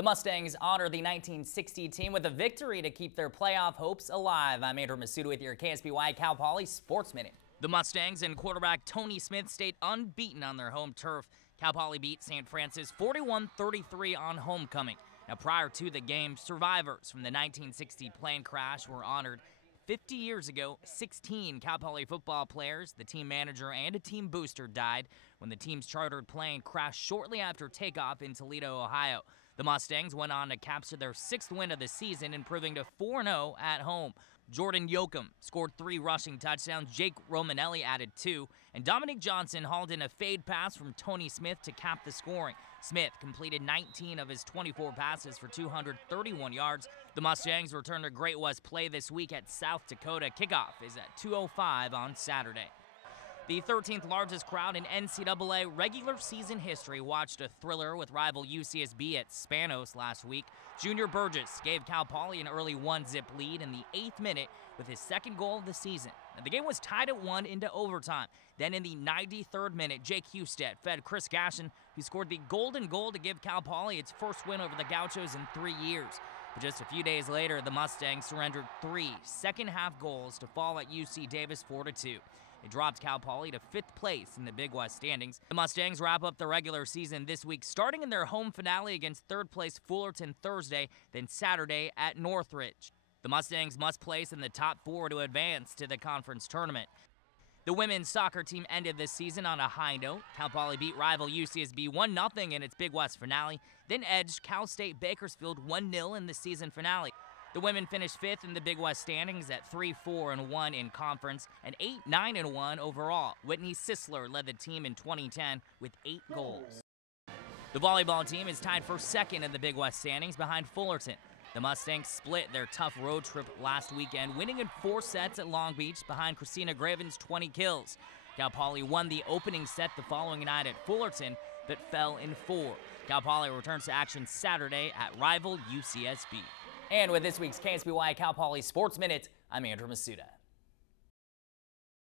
The Mustangs honor the 1960 team with a victory to keep their playoff hopes alive. I'm Andrew Masuda with your KSBY Cal Poly Sports Minute. The Mustangs and quarterback Tony Smith stayed unbeaten on their home turf. Cal Poly beat St. Francis 41-33 on homecoming. Now, prior to the game, survivors from the 1960 plane crash were honored. 50 years ago, 16 Cal Poly football players, the team manager, and a team booster died when the team's chartered plane crashed shortly after takeoff in Toledo, Ohio. The Mustangs went on to capture their 6th win of the season, improving to 4-0 at home. Jordan Yoakum scored 3 rushing touchdowns, Jake Romanelli added 2, and Dominic Johnson hauled in a fade pass from Tony Smith to cap the scoring. Smith completed 19 of his 24 passes for 231 yards. The Mustangs return to Great West play this week at South Dakota. Kickoff is at 2:05 on Saturday. The 13th largest crowd in NCAA regular season history watched a thriller with rival UCSB at Spanos last week. Junior Burgess gave Cal Poly an early 1-zip lead in the 8th minute with his 2nd goal of the season. Now, the game was tied at 1 into overtime. Then in the 93rd minute, Jake Husted fed Chris Gashin, who scored the golden goal to give Cal Poly its first win over the Gauchos in 3 years. But just a few days later, the Mustangs surrendered 3 second-half goals to fall at UC Davis 4-2. It dropped Cal Poly to 5th place in the Big West standings. The Mustangs wrap up the regular season this week, starting in their home finale against 3rd place Fullerton Thursday, then Saturday at Northridge. The Mustangs must place in the top 4 to advance to the conference tournament. The women's soccer team ended this season on a high note. Cal Poly beat rival UCSB 1-0 in its Big West finale, then edged Cal State Bakersfield 1-0 in the season finale. The women finished 5th in the Big West standings at 3-4-1 in conference and 8-9-1 overall. Whitney Sisler led the team in 2010 with 8 goals. The volleyball team is tied for 2nd in the Big West standings behind Fullerton. The Mustangs split their tough road trip last weekend, winning in 4 sets at Long Beach behind Christina Graven's 20 kills. Cal Poly won the opening set the following night at Fullerton, but fell in 4. Cal Poly returns to action Saturday at rival UCSB. And with this week's KSBY Cal Poly Sports Minute, I'm Andrew Masuda.